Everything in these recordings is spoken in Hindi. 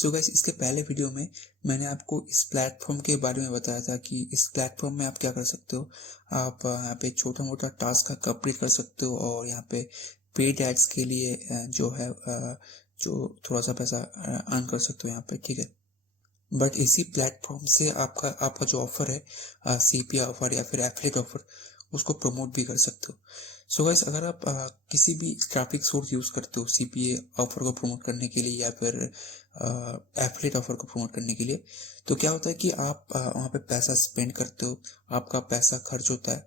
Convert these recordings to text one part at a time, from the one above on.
सो गाइस, इसके पहले वीडियो में मैंने आपको इस प्लेटफॉर्म के बारे में बताया था कि इस प्लेटफॉर्म में आप क्या कर सकते हो। आप यहाँ पे छोटा मोटा टास्क कंप्लीट कर सकते हो और यहाँ पे पेड एड्स के लिए जो है जो थोड़ा सा पैसा अर्न कर सकते हो यहाँ पे, ठीक है। बट इसी प्लेटफॉर्म से आपका आपका जो ऑफर है, सीपीए ऑफर या फिर एफिलिएट ऑफर, उसको प्रमोट भी कर सकते हो। सो गाइस, अगर आप किसी भी ट्रैफिक सोर्स यूज करते हो सीपीए ऑफर को प्रमोट करने के लिए या फिर एफिलिएट ऑफर को प्रमोट करने के लिए, तो क्या होता है कि आप वहाँ पे पैसा स्पेंड करते हो, आपका पैसा खर्च होता है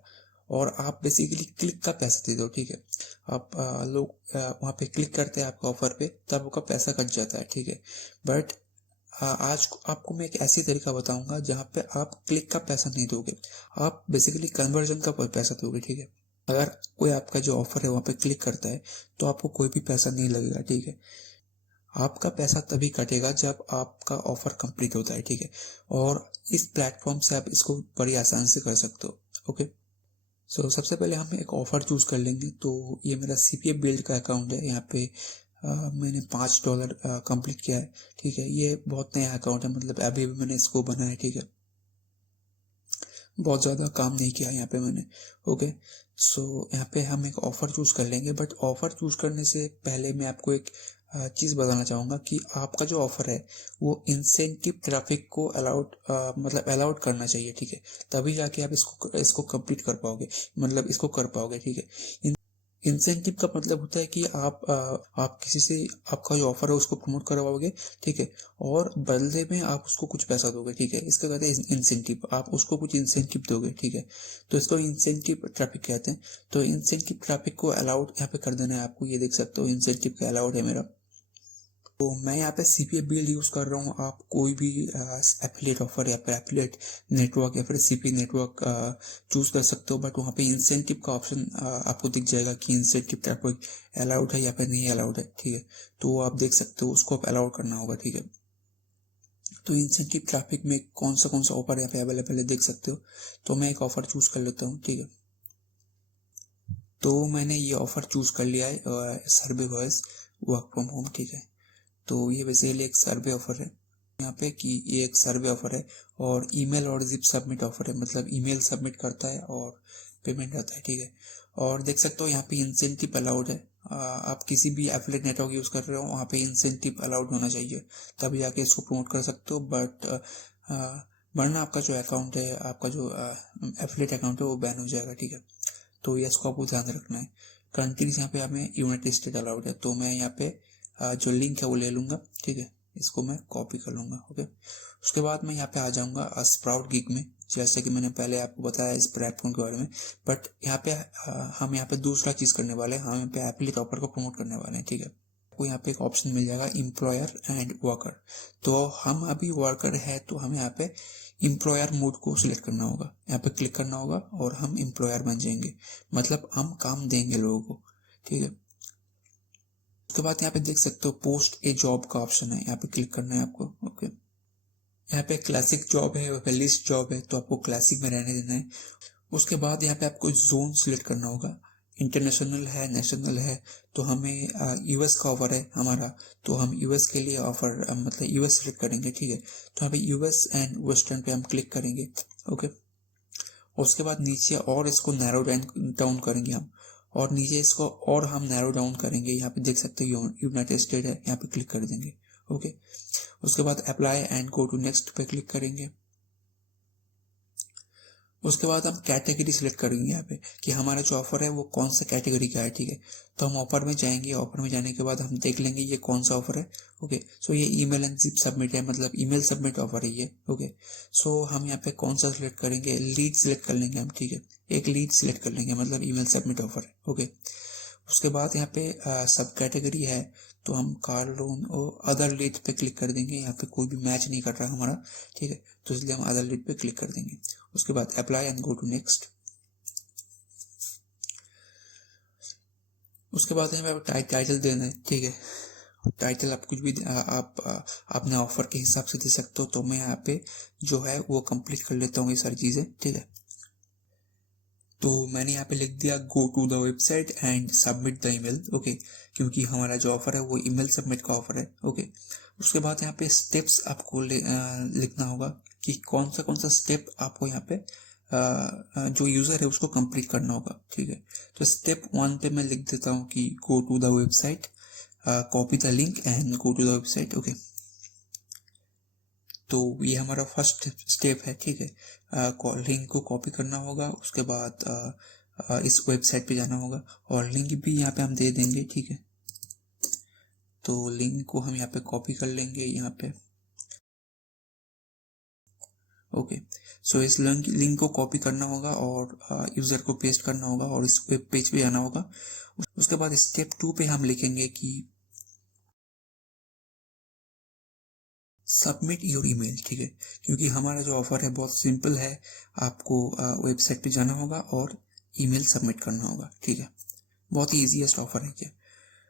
और आप बेसिकली क्लिक का पैसा देते हो, ठीक है। आप लोग वहाँ पे क्लिक करते हैं आपका ऑफर पे, तब आपका पैसा कट जाता है, ठीक है। बट आज आपको मैं एक ऐसी तरीका बताऊंगा जहाँ पे आप क्लिक का पैसा नहीं दोगे, आप बेसिकली कन्वर्जन का पैसा दोगे, ठीक है। अगर कोई आपका जो ऑफर है वहाँ पे क्लिक करता है तो आपको कोई भी पैसा नहीं लगेगा, ठीक है। आपका पैसा तभी कटेगा जब आपका ऑफर कंप्लीट होता है, ठीक है। और इस प्लेटफॉर्म से आप इसको बड़ी आसानी से कर सकते हो, ओके। सो सबसे पहले हम एक ऑफर चूज कर लेंगे। तो ये मेरा सीपीए बिल्ड का अकाउंट है। यहाँ पे मैंने $5 कंप्लीट किया है, ठीक है। ये बहुत नया अकाउंट है, मतलब अभी भी मैंने इसको बनाया है, ठीक है। बहुत ज़्यादा काम नहीं किया यहाँ पे मैंने, ओके। सो यहाँ पे हम एक ऑफ़र चूज़ कर लेंगे। बट ऑफ़र चूज़ करने से पहले मैं आपको एक चीज़ बताना चाहूँगा कि आपका जो ऑफ़र है वो इंसेंटिव ट्रैफिक को मतलब अलाउड करना चाहिए, ठीक है। तभी जाके आप इसको कंप्लीट कर पाओगे, मतलब इसको कर पाओगे, ठीक है। इंसेंटिव का मतलब होता है कि आप किसी से आपका जो ऑफर है उसको प्रमोट करवाओगे, ठीक है। और बदले में आप उसको कुछ पैसा दोगे, ठीक है। इसका कहते हैं इंसेंटिव, आप उसको कुछ इंसेंटिव दोगे, ठीक है। तो इसको इंसेंटिव ट्रैफिक कहते हैं। तो इंसेंटिव ट्रैफिक को अलाउड यहाँ पे कर देना है आपको। ये देख सकते हो इंसेंटिव का अलाउड है मेरा। तो मैं यहाँ पे सीपीए बिल्ड यूज कर रहा हूँ। आप कोई भी एफिलिएट ऑफर या फिर एफिलिएट नेटवर्क या फिर सीपीए नेटवर्क चूज कर सकते हो। बट वहाँ पे इंसेंटिव का ऑप्शन आपको दिख जाएगा कि इंसेंटिव ट्रैफिक अलाउड है या फिर नहीं अलाउड है, ठीक है। तो आप देख सकते हो, उसको आप अलाउड करना होगा, ठीक है। तो इंसेंटिव ट्रैफिक में कौन सा ऑफर यहाँ पे अवेलेबल है देख सकते हो। तो मैं एक ऑफर चूज कर लेता हूँ, ठीक है। तो मैंने ये ऑफर चूज कर लिया है, सर्वे वॉइस वर्क फ्रॉम होम, ठीक है। तो ये बेसिकली एक सर्वे ऑफर है यहाँ पे कि ये एक सर्वे ऑफर है और ईमेल और जिप सबमिट ऑफर है, मतलब ईमेल सबमिट करता है और पेमेंट आता है, ठीक है। और देख सकते हो यहाँ पे इंसेंटिव अलाउड है। आप किसी भी एफिलिएट नेटवर्क यूज कर रहे हो वहाँ पे इंसेंटिव अलाउड होना चाहिए, तभी जाके इसको प्रमोट कर सकते हो। बट वरना आपका जो अकाउंट है, आपका जो एफिलिएट अकाउंट है वो बैन हो जाएगा, ठीक है। तो ये इसको आपको ध्यान रखना है। कंट्रीज यहाँ पे हमें यूनाइटेड स्टेट अलाउड है। तो मैं यहाँ पे जो लिंक है वो ले लूंगा, ठीक है। इसको मैं कॉपी कर लूंगा, ओके। उसके बाद मैं यहाँ पे आ जाऊंगा स्प्राउट गिग में, जैसे कि मैंने पहले आपको बताया इस प्लेटफॉर्म के बारे में। बट यहाँ पे हम यहाँ पे दूसरा चीज करने वाले हैं। हम यहाँ पे एफिलिएट ऑफर को प्रमोट करने वाले हैं, ठीक है। आपको यहाँ पे एक ऑप्शन मिल जाएगा एम्प्लॉयर एंड वर्कर। तो हम अभी वर्कर है तो हम यहाँ पे एम्प्लॉयर मोड को सिलेक्ट करना होगा, यहाँ पे क्लिक करना होगा और हम एम्प्लॉयर बन जाएंगे, मतलब हम काम देंगे लोगों को, ठीक है। उसके बाद यहाँ पे देख सकते हो पोस्ट ए जॉब का ऑप्शन है, यहाँ पे क्लिक करना है आपको, ओके। यहाँ पे क्लासिक जॉब है, लिस्ट जॉब है, तो आपको क्लासिक में रहने देना है। उसके बाद यहाँ पे आपको जोन सिलेक्ट करना होगा, इंटरनेशनल है, नेशनल है। तो हमें यूएस का ऑफर है हमारा, तो हम यूएस के लिए ऑफर मतलब यूएस सिलेक्ट करेंगे, ठीक है। तो यहाँ पे यूएस एंड वेस्टर्न पे हम क्लिक करेंगे, ओके। उसके बाद नीचे और इसको नैरो डाउन करेंगे हम, और नीचे इसको और हम नैरो डाउन करेंगे। यहाँ पे देख सकते हो यूनाइटेड स्टेट है, यहाँ पे क्लिक कर देंगे, ओके। उसके बाद apply and go to next पे क्लिक करेंगे। उसके बाद हम कैटेगरी सिलेक्ट करेंगे यहाँ पे कि हमारा जो ऑफर है वो कौन सा कैटेगरी का है, ठीक है। तो हम ऑफर में जाएंगे, ऑफर में जाने के बाद हम देख लेंगे ये कौन सा ऑफर है, ओके। सो ये ईमेल एंड जिप सबमिट है, मतलब ईमेल सबमिट ऑफर है ये, ओके। सो हम यहाँ पे कौन सा सिलेक्ट करेंगे, लीड सिलेक्ट कर लेंगे हम, ठीक है। एक लीड सिलेक्ट कर लेंगे, मतलब ईमेल सबमिट ऑफर है, ओके। उसके बाद यहाँ पे सब कैटेगरी है, तो हम कार लोन और अदर लीड पे क्लिक कर देंगे। यहाँ पे कोई भी मैच नहीं कर रहा हमारा, ठीक है। तो इसलिए हम अदर लीड पे क्लिक कर देंगे। उसके बाद apply and go to next. उसके बाद हमें टाइटल देना है, ठीक है। टाइटल आप कुछ भी आप अपने ऑफर के हिसाब से दे सकते हो। तो मैं यहाँ पे जो है वो कंप्लीट कर लेता हूँ ये सारी चीजें, ठीक है। तो मैंने यहाँ पे लिख दिया go to the website and submit the email, okay, क्योंकि हमारा जो ऑफर है वो ईमेल सबमिट का ऑफर है, ओके। उसके बाद यहाँ पे स्टेप्स आपको लिखना होगा कि कौन सा स्टेप आपको यहाँ पे जो यूज़र है उसको कंप्लीट करना होगा, ठीक है। तो स्टेप 1 पे मैं लिख देता हूँ कि go to the website, copy the link and go to the website, okay. तो ये हमारा फर्स्ट स्टेप है, ठीक है। लिंक को कॉपी करना होगा, उसके बाद इस वेबसाइट पे जाना होगा और लिंक भी यहाँ पे हम दे देंगे, ठीक है। तो लिंक को हम यहाँ पे कॉपी कर लेंगे यहाँ पे, ओके। सो इस लिंक को कॉपी करना होगा और यूज़र को पेस्ट करना होगा और इस वेब पेज पे जाना होगा। उसके बाद स्टेप 2 पे हम लिखेंगे कि सबमिट योर ईमेल, ठीक है, क्योंकि हमारा जो ऑफर है बहुत सिंपल है। आपको वेबसाइट पे जाना होगा और ईमेल सबमिट करना होगा, ठीक है। बहुत ही ईजीएस्ट ऑफर है क्या।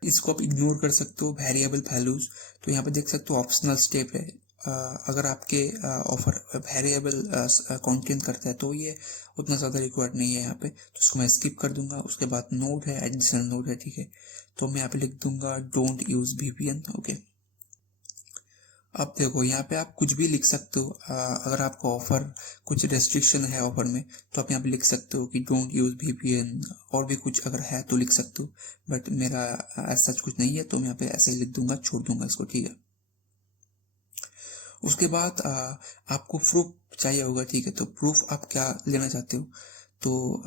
इसको आप इग्नोर कर सकते हो, वेरिएबल वैल्यूज। तो यहाँ पे देख सकते हो ऑप्शनल स्टेप है। अगर आपके ऑफर वेरिएबल कंटेंट करता है तो ये उतना ज़्यादा रिक्वायर्ड नहीं है यहाँ पे, तो उसको मैं स्किप कर दूंगा। उसके बाद नोट है, एडिशनल नोट है, ठीक है। तो मैं यहाँ पे लिख दूंगा डोंट यूज VPN, ओके। अब देखो यहाँ पे आप कुछ भी लिख सकते हो। अगर आपका ऑफर कुछ रेस्ट्रिक्शन है ऑफर में तो आप यहाँ पे लिख सकते हो कि डोंट यूज VPN, और भी कुछ अगर है तो लिख सकते हो। बट मेरा ऐसा कुछ नहीं है तो मैं यहाँ पे ऐसे ही लिख दूंगा, छोड़ दूंगा इसको, ठीक है। उसके बाद आपको प्रूफ चाहिए होगा, ठीक है। तो प्रूफ आप क्या लेना चाहते हो, तो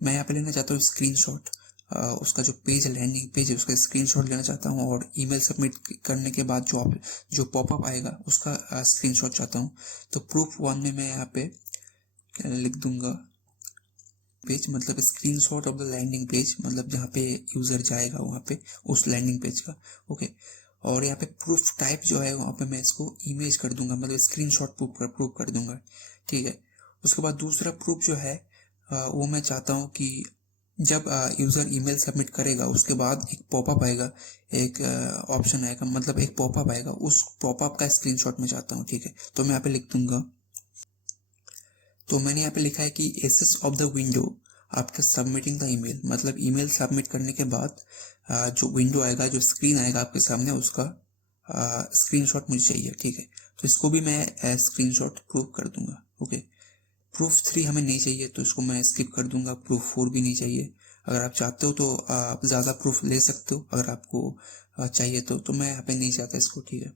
मैं यहाँ पे लेना चाहता हूँ स्क्रीनशॉट। उसका जो पेज है, लैंडिंग पेज है, उसका स्क्रीनशॉट लेना चाहता हूँ और ईमेल सबमिट करने के बाद जो पॉपअप आएगा उसका स्क्रीनशॉट चाहता हूँ। तो प्रूफ 1 में मैं यहाँ पे लिख दूंगा पेज, मतलब screenshot of the landing page, मतलब जहाँ पे यूज़र जाएगा वहाँ पे उस लैंडिंग पेज का, ओके। और यहाँ पे प्रूफ टाइप जो है वहाँ पे मैं इसको इमेज कर दूंगा, मतलब स्क्रीनशॉट प्रूफ कर दूंगा, ठीक है। उसके बाद दूसरा प्रूफ जो है वो मैं चाहता हूँ कि जब यूज़र ईमेल सबमिट करेगा उसके बाद एक पॉपअप आएगा, एक ऑप्शन आएगा, मतलब एक पॉपअप आएगा, उस पॉपअप का स्क्रीनशॉट मैं चाहता हूँ, ठीक है। तो मैं यहाँ पे लिख दूंगा, तो मैंने यहाँ पे लिखा है कि access of the window after submitting the email, मतलब ईमेल सबमिट करने के बाद जो विंडो आएगा, जो स्क्रीन आएगा आपके सामने, उसका स्क्रीनशॉट मुझे चाहिए, ठीक है। तो इसको भी मैं स्क्रीनशॉट प्रूफ कर दूंगा, ओके। प्रूफ 3 हमें नहीं चाहिए तो इसको मैं स्किप कर दूंगा। प्रूफ 4 भी नहीं चाहिए। अगर आप चाहते हो तो आप ज़्यादा प्रूफ ले सकते हो, अगर आपको चाहिए तो मैं यहाँ पे नहीं चाहता इसको, ठीक है।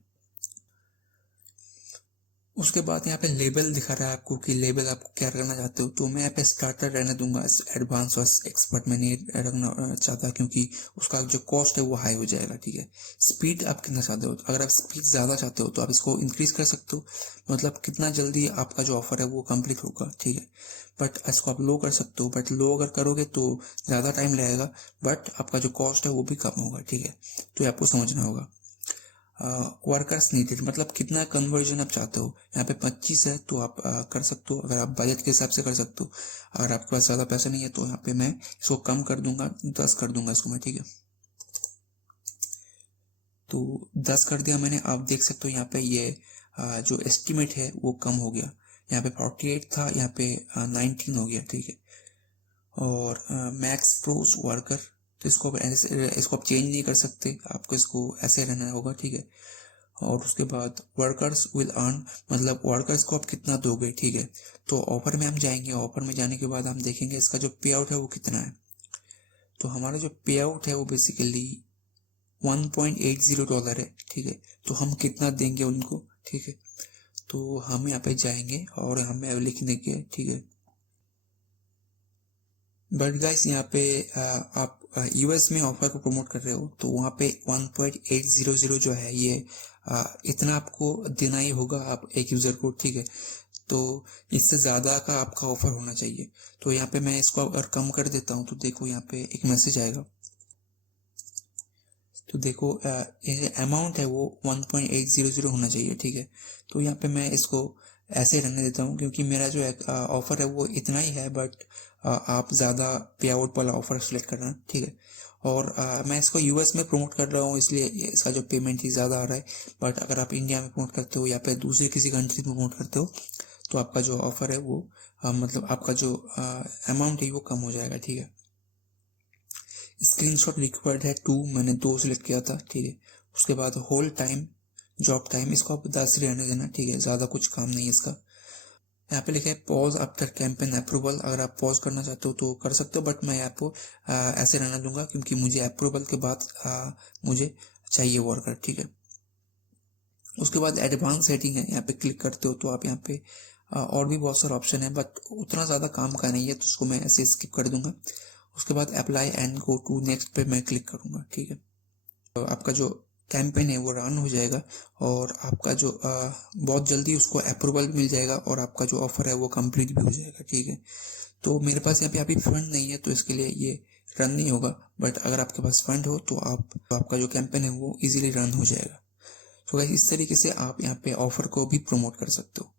उसके बाद यहाँ पे लेबल दिखा रहा है आपको कि लेबल आपको क्या करना चाहते हो, तो मैं यहाँ पे स्टार्टर रहने दूंगा, एडवांस और एक्सपर्ट में नहीं रखना चाहता क्योंकि उसका जो कॉस्ट है वो हाई हो जाएगा, ठीक है। स्पीड आप कितना चाहते हो, अगर आप स्पीड ज़्यादा चाहते हो तो आप इसको इंक्रीज कर सकते हो, मतलब कितना जल्दी आपका जो ऑफर है वो कंप्लीट होगा, ठीक है। बट इसको आप लो कर सकते हो, बट लो अगर करोगे तो ज़्यादा टाइम लगेगा, बट आपका जो कॉस्ट है वो भी कम होगा, ठीक है। तो ये आपको समझना होगा। वर्कर्स नीडेड, मतलब कितना कन्वर्जन आप चाहते हो। यहाँ पे 25 है तो आप कर सकते हो, अगर आप बजट के हिसाब से कर सकते हो। अगर आपके पास ज़्यादा पैसा नहीं है तो यहाँ पे मैं इसको कम कर दूंगा, 10 कर दूंगा इसको मैं, ठीक है। तो 10 कर दिया मैंने। आप देख सकते हो यहाँ पे ये जो एस्टिमेट है वो कम हो गया। यहाँ पे 48 था, यहाँ पे 19 हो गया, ठीक है। और मैक्स प्रोस वर्कर, तो इसको आप चेंज नहीं कर सकते, आपको इसको ऐसे रहना होगा, ठीक है। और उसके बाद वर्कर्स विल अर्न, मतलब वर्कर्स को आप कितना दोगे, ठीक है। तो ऑफर में हम जाएंगे, ऑफर में जाने के बाद हम देखेंगे इसका जो पे आउट है वो कितना है। तो हमारा जो पे आउट है वो बेसिकली $1.80 है, ठीक है। तो हम कितना देंगे उनको, ठीक है। तो हम यहाँ पे जाएंगे और हमें लिख देंगे, ठीक है। बट गाइस यहाँ पे आप यूएस में ऑफर को प्रमोट कर रहे हो तो वहाँ पे 1.800 जो है ये इतना आपको देना ही होगा आप एक यूज़र को, ठीक है। तो इससे ज़्यादा का आपका ऑफर होना चाहिए। तो यहाँ पे मैं इसको अगर कम कर देता हूँ तो देखो यहाँ पे एक मैसेज आएगा। तो देखो ये अमाउंट है वो 1.800 होना चाहिए, ठीक है। तो यहाँ पे मैं इसको ऐसे रहने देता हूँ क्योंकि मेरा जो ऑफर है वो इतना ही है, बट आप ज़्यादा पे आउट वाला ऑफर सेलेक्ट करना, ठीक है। और मैं इसको यूएस में प्रमोट कर रहा हूँ इसलिए इसका जो पेमेंट ही ज़्यादा आ रहा है। बट अगर आप इंडिया में प्रमोट करते हो या फिर दूसरे किसी कंट्री में प्रमोट करते हो तो आपका जो ऑफर है वो मतलब आपका जो अमाउंट है वो कम हो जाएगा। ठीक है, स्क्रीनशॉट रिक्वायर्ड है 2, मैंने 2 सिलेक्ट किया था। ठीक है, उसके बाद होल टाइम जॉब टाइम इसको आप 10 ही रहने देना। ठीक है, ज़्यादा कुछ काम नहीं है इसका। यहाँ पे लिखा है पॉज आफ्टर कैंपेन अप्रूवल, अगर आप पॉज करना चाहते हो तो कर सकते हो, बट मैं आपको ऐसे रहना दूंगा क्योंकि मुझे अप्रूवल के बाद मुझे चाहिए वर्कर। ठीक है, उसके बाद एडवांस सेटिंग है, यहाँ पे क्लिक करते हो तो आप यहाँ पे और भी बहुत सारे ऑप्शन है, बट उतना ज़्यादा काम का नहीं है तो उसको मैं ऐसे स्किप कर दूंगा। उसके बाद apply and go to next पे मैं क्लिक करूंगा। ठीक है, तो आपका जो कैंपेन है वो रन हो जाएगा और आपका जो बहुत जल्दी उसको अप्रूवल मिल जाएगा और आपका जो ऑफर है वो कंप्लीट भी हो जाएगा। ठीक है, तो मेरे पास यहाँ पे अभी फंड नहीं है तो इसके लिए ये रन नहीं होगा, बट अगर आपके पास फंड हो तो आपका जो कैंपेन है वो इजीली रन हो जाएगा। तो गाइस इस तरीके से आप यहाँ पे ऑफर को भी प्रमोट कर सकते हो।